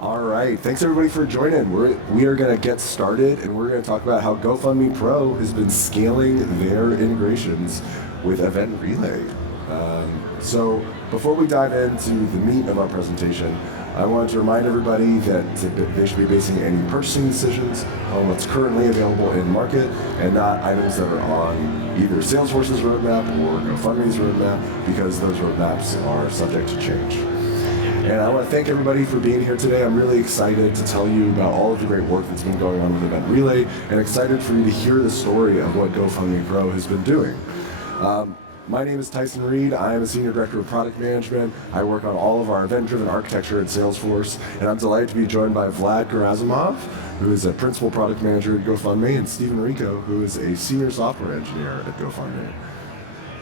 All right, thanks everybody for joining. We are going to get started, and we're going to talk about how GoFundMe Pro has been scaling their integrations with Event Relay. So before we dive into the meat of our presentation, I wanted to remind everybody that they should be basing any purchasing decisions on what's currently available in market and not items that are on either Salesforce's roadmap or GoFundMe's roadmap, because those roadmaps are subject to change. And I want to thank everybody for being here today. I'm really excited to tell you about all of the great work that's been going on with Event Relay, and excited for you to hear the story of what GoFundMe Pro has been doing. My name is Tyson Reed. I am a Senior Director of Product Management. I work on all of our event-driven architecture at Salesforce, and I'm delighted to be joined by Vlad Gerasimov, who is a Principal Product Manager at GoFundMe, and Stephen Rico, who is a Senior Software Engineer at GoFundMe.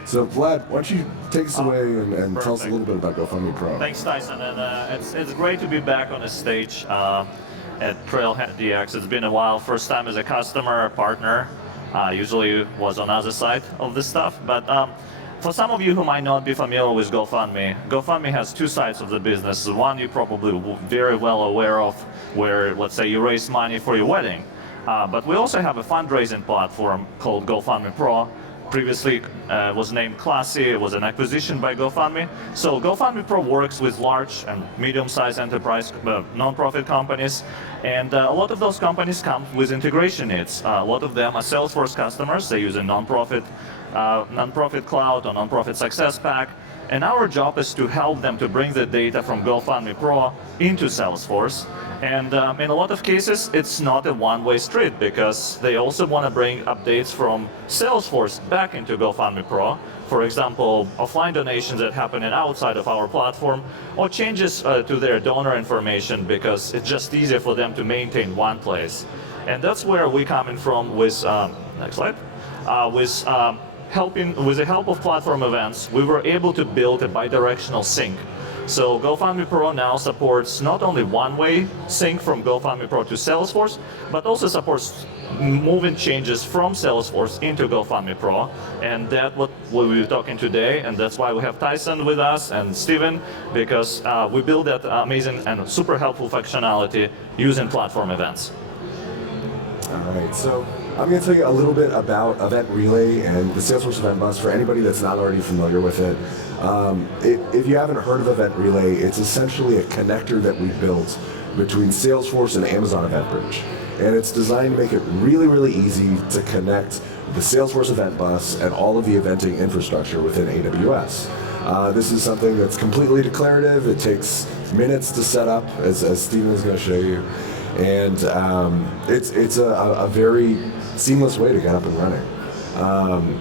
So Vlad, why don't you take us away and tell us a little bit about GoFundMe Pro. Thanks, Tyson, and it's great to be back on the stage at Trailhead DX. It's been a while. First time as a customer, a partner. Usually was on the other side of this stuff, but for some of you who might not be familiar with GoFundMe has two sides of the business. One you're probably very well aware of, where, let's say, you raise money for your wedding. But we also have a fundraising platform called GoFundMe Pro. Previously was named Classy. It was an acquisition by GoFundMe. So GoFundMe Pro works with large and medium-sized enterprise non-profit companies, and a lot of those companies come with integration needs. A lot of them are Salesforce customers. They use a non-profit cloud or non-profit success pack, and our job is to help them to bring the data from GoFundMe Pro into Salesforce. And in a lot of cases, it's not a one-way street, because they also want to bring updates from Salesforce back into GoFundMe Pro. For example, offline donations that happen outside of our platform, or changes to their donor information, because it's just easier for them to maintain one place. And that's where we come in from with, next slide, with the help of platform events, we were able to build a bidirectional sync. So GoFundMe Pro now supports not only one-way sync from GoFundMe Pro to Salesforce, but also supports moving changes from Salesforce into GoFundMe Pro. And that's what we'll be talking today, and that's why we have Tyson with us and Steven, because we build that amazing and super helpful functionality using platform events. All right, so I'm going to tell you a little bit about Event Relay and the Salesforce Event Bus for anybody that's not already familiar with it. If you haven't heard of Event Relay, it's essentially a connector that we built between Salesforce and Amazon EventBridge. And it's designed to make it really, really easy to connect the Salesforce Event Bus and all of the eventing infrastructure within AWS. This is something that's completely declarative. It takes minutes to set up, as Steven is going to show you. And it's a very seamless way to get up and running.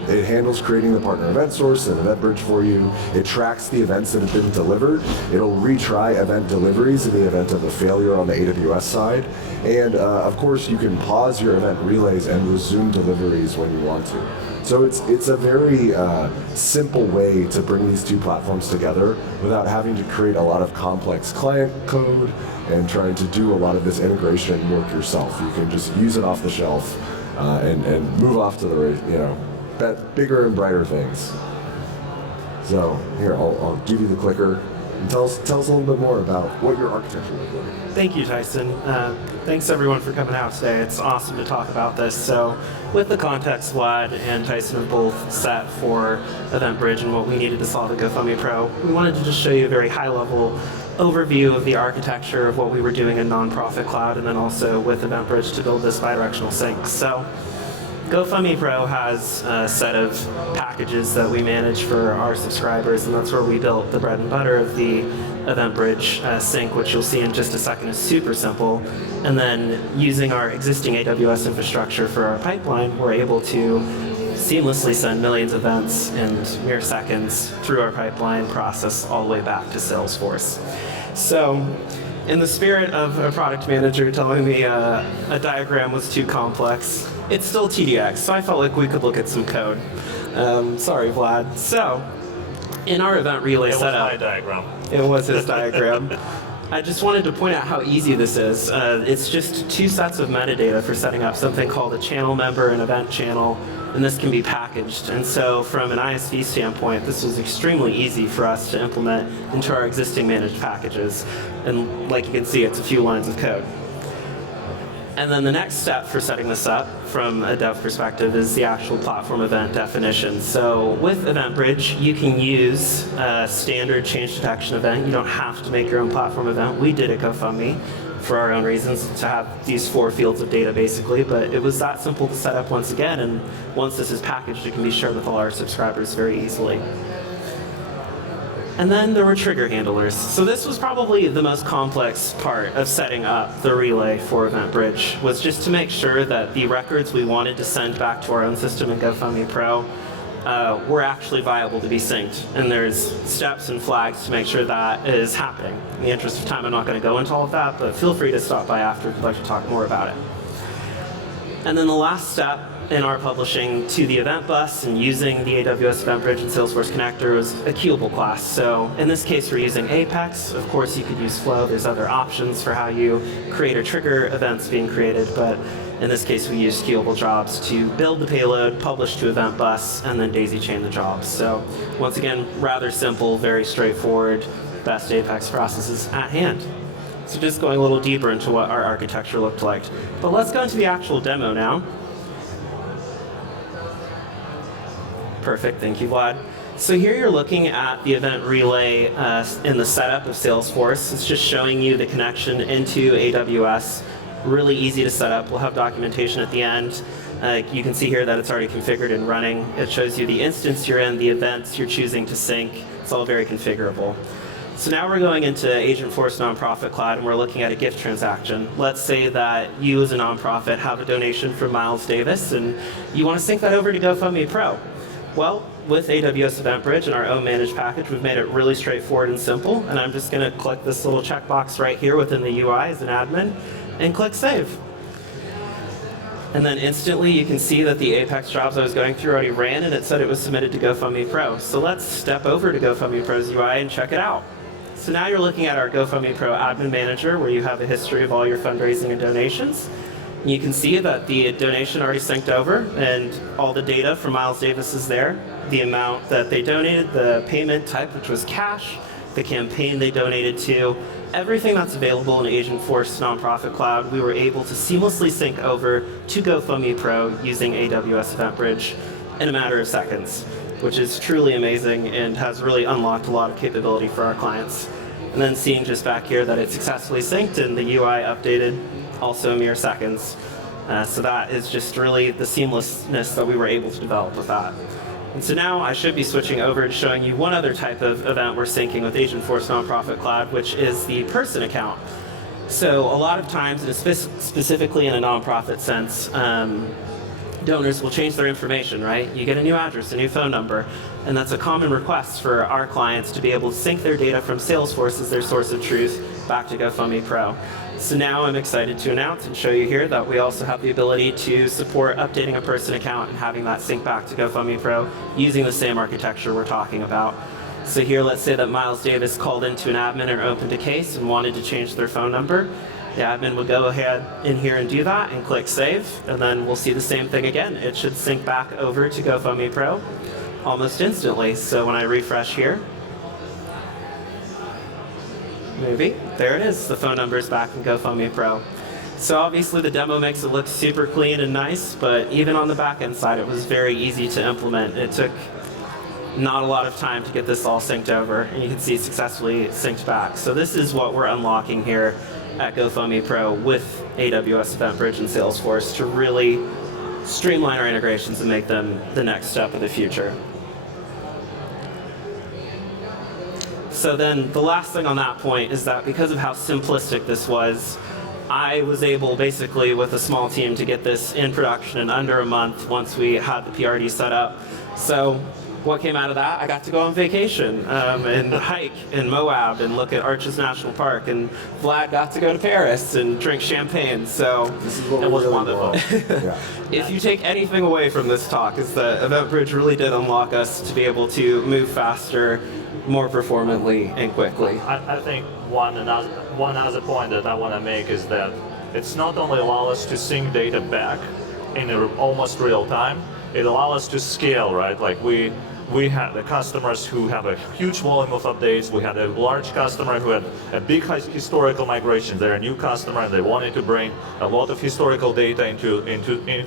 It handles creating the partner event source and EventBridge for you. It tracks the events that have been delivered. It'll retry event deliveries in the event of a failure on the AWS side. And of course, you can pause your event relays and resume deliveries when you want to. So it's a very simple way to bring these two platforms together without having to create a lot of complex client code and trying to do a lot of this integration work yourself. You can just use it off the shelf and move off to the bigger and brighter things. So here, I'll give you the clicker. And tell us a little bit more about what your architecture looks like. Thank you, Tyson. Thanks everyone for coming out today. It's awesome to talk about this. So with the context Vlad and Tyson have both set for EventBridge and what we needed to solve at GoFundMe Pro, we wanted to just show you a very high-level overview of the architecture of what we were doing in Nonprofit Cloud, and then also with EventBridge to build this bidirectional sync. So GoFundMe Pro has a set of packages that we manage for our subscribers, and that's where we built the bread and butter of the EventBridge sync, which you'll see in just a second is super simple. And then using our existing AWS infrastructure for our pipeline, we're able to seamlessly send millions of events in mere seconds through our pipeline process all the way back to Salesforce. So in the spirit of a product manager telling me a diagram was too complex, it's still TDX, so I felt like we could look at some code. Sorry, Vlad. So in our event relay setup, It was my diagram. It was his diagram. I just wanted to point out how easy this is. It's just two sets of metadata for setting up something called a channel member and event channel, and this can be packaged. And so from an ISV standpoint, this was extremely easy for us to implement into our existing managed packages. And like you can see, it's a few lines of code. And then the next step for setting this up from a dev perspective is the actual platform event definition. So with EventBridge, you can use a standard change detection event. You don't have to make your own platform event. We did at GoFundMe for our own reasons to have these 4 fields of data basically, but it was that simple to set up once again, and once this is packaged, it can be shared with all our subscribers very easily. And then there were trigger handlers. So this was probably the most complex part of setting up the relay for EventBridge, was just to make sure that the records we wanted to send back to our own system in GoFundMe Pro were actually viable to be synced. And there's steps and flags to make sure that is happening. In the interest of time, I'm not going to go into all of that, but feel free to stop by after if you'd like to talk more about it. And then the last step in our publishing to the event bus and using the AWS EventBridge and Salesforce connector was a queuable class. So in this case, we're using Apex. Of course, you could use Flow. There's other options for how you create or trigger events being created, but in this case, we use queuable jobs to build the payload, publish to event bus, and then daisy chain the jobs. So once again, rather simple, very straightforward, best Apex processes at hand. So just going a little deeper into what our architecture looked like. But let's go into the actual demo now. Perfect, thank you, Vlad. So here you're looking at the event relay in the setup of Salesforce. It's just showing you the connection into AWS. Really easy to set up. We'll have documentation at the end. You can see here that it's already configured and running. It shows you the instance you're in, the events you're choosing to sync. It's all very configurable. So now we're going into Agentforce Nonprofit Cloud, and we're looking at a gift transaction. Let's say that you as a nonprofit have a donation from Miles Davis, and you want to sync that over to GoFundMe Pro. Well, with AWS EventBridge and our own managed package, we've made it really straightforward and simple, and I'm just going to click this little checkbox right here within the UI as an admin, and click Save. And then instantly you can see that the Apex jobs I was going through already ran, and it said it was submitted to GoFundMe Pro. So let's step over to GoFundMe Pro's UI and check it out. So now you're looking at our GoFundMe Pro Admin Manager, where you have a history of all your fundraising and donations. You can see that the donation already synced over, and all the data from Miles Davis is there. The amount that they donated, the payment type, which was cash, the campaign they donated to, everything that's available in Agentforce Nonprofit Cloud, we were able to seamlessly sync over to GoFundMe Pro using AWS EventBridge in a matter of seconds, which is truly amazing and has really unlocked a lot of capability for our clients. And then seeing just back here that it's successfully synced and the UI updated, also mere seconds. So that is just really the seamlessness that we were able to develop with that. And so now I should be switching over to showing you one other type of event we're syncing with Agentforce Nonprofit Cloud, which is the person account. So a lot of times, and specifically in a nonprofit sense, donors will change their information, right? You get a new address, a new phone number, and that's a common request for our clients to be able to sync their data from Salesforce as their source of truth back to GoFundMe Pro. So now I'm excited to announce and show you here that we also have the ability to support updating a person account and having that sync back to GoFundMe Pro using the same architecture we're talking about. So here, let's say that Miles Davis called into an admin or opened a case and wanted to change their phone number. The admin would go ahead in here and do that and click Save, and then we'll see the same thing again. It should sync back over to GoFundMe Pro almost instantly. So when I refresh here, maybe, there it is. The phone number is back in GoFundMe Pro. So obviously the demo makes it look super clean and nice, but even on the back-end side, it was very easy to implement. It took not a lot of time to get this all synced over, and you can see successfully synced back. So this is what we're unlocking here at GoFundMe Pro with AWS EventBridge and Salesforce to really streamline our integrations and make them the next step of the future. So then the last thing on that point is that because of how simplistic this was, I was able basically with a small team to get this in production in under a month once we had the PRD set up. So what came out of that? I got to go on vacation and hike in Moab and look at Arches National Park, and Vlad got to go to Paris and drink champagne. So This is what it we was really wonderful. want. Yeah. if you take anything away from this talk, is that EventBridge really did unlock us to be able to move faster, more performantly, and quickly. I think one other point that I want to make is that it's not only allow us to sync data back in almost real time, it allows us to scale, right? Like we had the customers who have a huge volume of updates. We had a large customer who had a big historical migration. They're a new customer and they wanted to bring a lot of historical data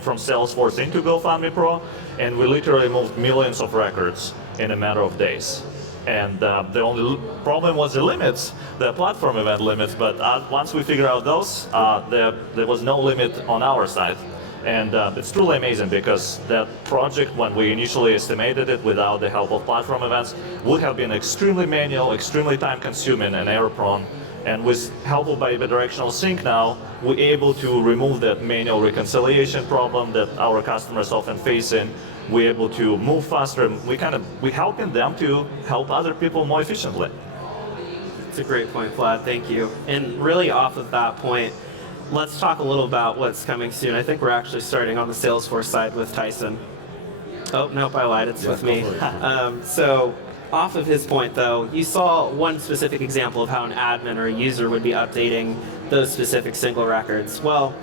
from Salesforce into GoFundMe Pro, and we literally moved millions of records in a matter of days. And the only problem was the limits, the platform event limits. But once we figured out those, there was no limit on our side. And it's truly amazing because that project, when we initially estimated it without the help of platform events, would have been extremely manual, extremely time-consuming, and error-prone. And with help of bidirectional sync now, we're able to remove that manual reconciliation problem that our customers often face in. We're able to move faster. We're helping them to help other people more efficiently. It's a great point, Vlad. Thank you. And really off of that point, let's talk a little about what's coming soon. I think we're actually starting on the Salesforce side with Tyson. Oh, nope, I lied. It's with me. So off of his point, though, you saw one specific example of how an admin or a user would be updating those specific single records. Well,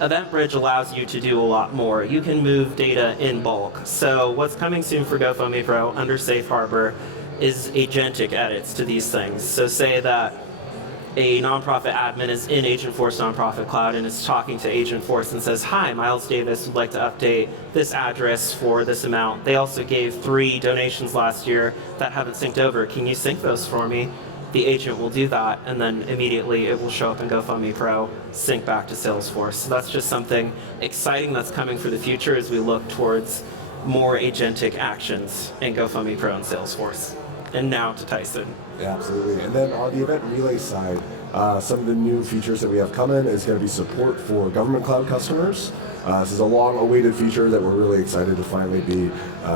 EventBridge allows you to do a lot more. You can move data in bulk. So what's coming soon for GoFundMe Pro under Safe Harbor is agentic edits to these things. So say that a nonprofit admin is in Agentforce Nonprofit Cloud and is talking to Agentforce and says, "Hi, Miles Davis would like to update this address for this amount. They also gave 3 donations last year that haven't synced over. Can you sync those for me?" The agent will do that, and then immediately it will show up in GoFundMe Pro, sync back to Salesforce. So that's just something exciting that's coming for the future as we look towards more agentic actions in GoFundMe Pro and Salesforce. And now to Tyson. Yeah, absolutely. And then on the event relay side, some of the new features that we have coming is going to be support for government cloud customers. This is a long-awaited feature that we're really excited to finally be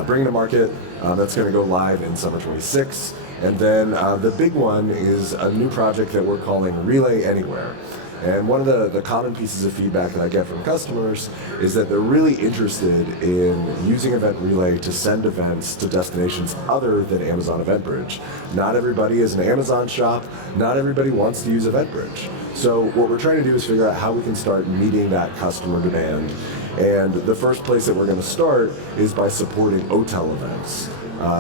bringing to market. That's going to go live in summer 26. And then the big one is a new project that we're calling Relay Anywhere. And one of the common pieces of feedback that I get from customers is that they're really interested in using Event Relay to send events to destinations other than Amazon EventBridge. Not everybody is an Amazon shop. Not everybody wants to use EventBridge. So what we're trying to do is figure out how we can start meeting that customer demand. And the first place that we're going to start is by supporting OTel events.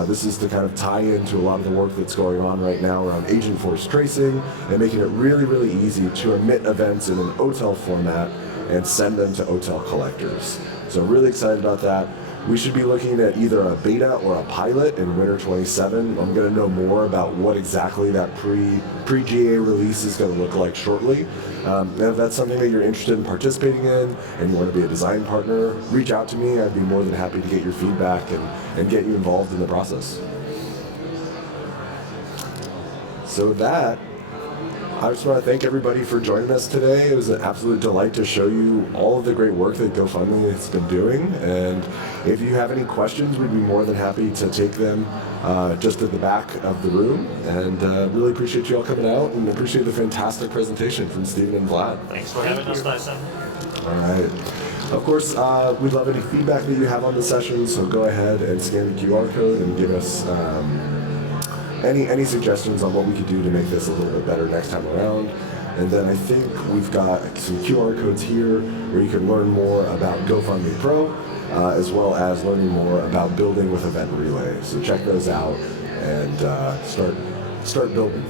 This is to kind of tie into a lot of the work that's going on right now around Agentforce tracing and making it really, really easy to emit events in an OTel format and send them to OTel collectors. So really excited about that. We should be looking at either a beta or a pilot in winter 27. I'm going to know more about what exactly that pre-GA release is going to look like shortly. And if that's something that you're interested in participating in and you want to be a design partner, reach out to me. I'd be more than happy to get your feedback and get you involved in the process. So with that, I just want to thank everybody for joining us today. It was an absolute delight to show you all of the great work that GoFundMe has been doing. And if you have any questions, we'd be more than happy to take them just at the back of the room. And really appreciate you all coming out and appreciate the fantastic presentation from Steven and Vlad. Thanks for having us, Tyson. All right. Of course, we'd love any feedback that you have on the session, so go ahead and scan the QR code and give us any suggestions on what we could do to make this a little bit better next time around. And then I think we've got some QR codes here where you can learn more about GoFundMe Pro, as well as learning more about building with Event Relay. So check those out and start building.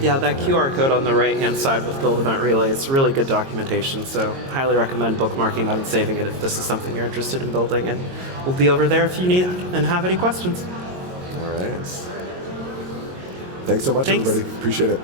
Yeah, that QR code on the right-hand side with Build Event Relay is really good documentation, so highly recommend bookmarking that and saving it if this is something you're interested in building. And we'll be over there if you need and have any questions. All right. Thanks so much, everybody. Appreciate it.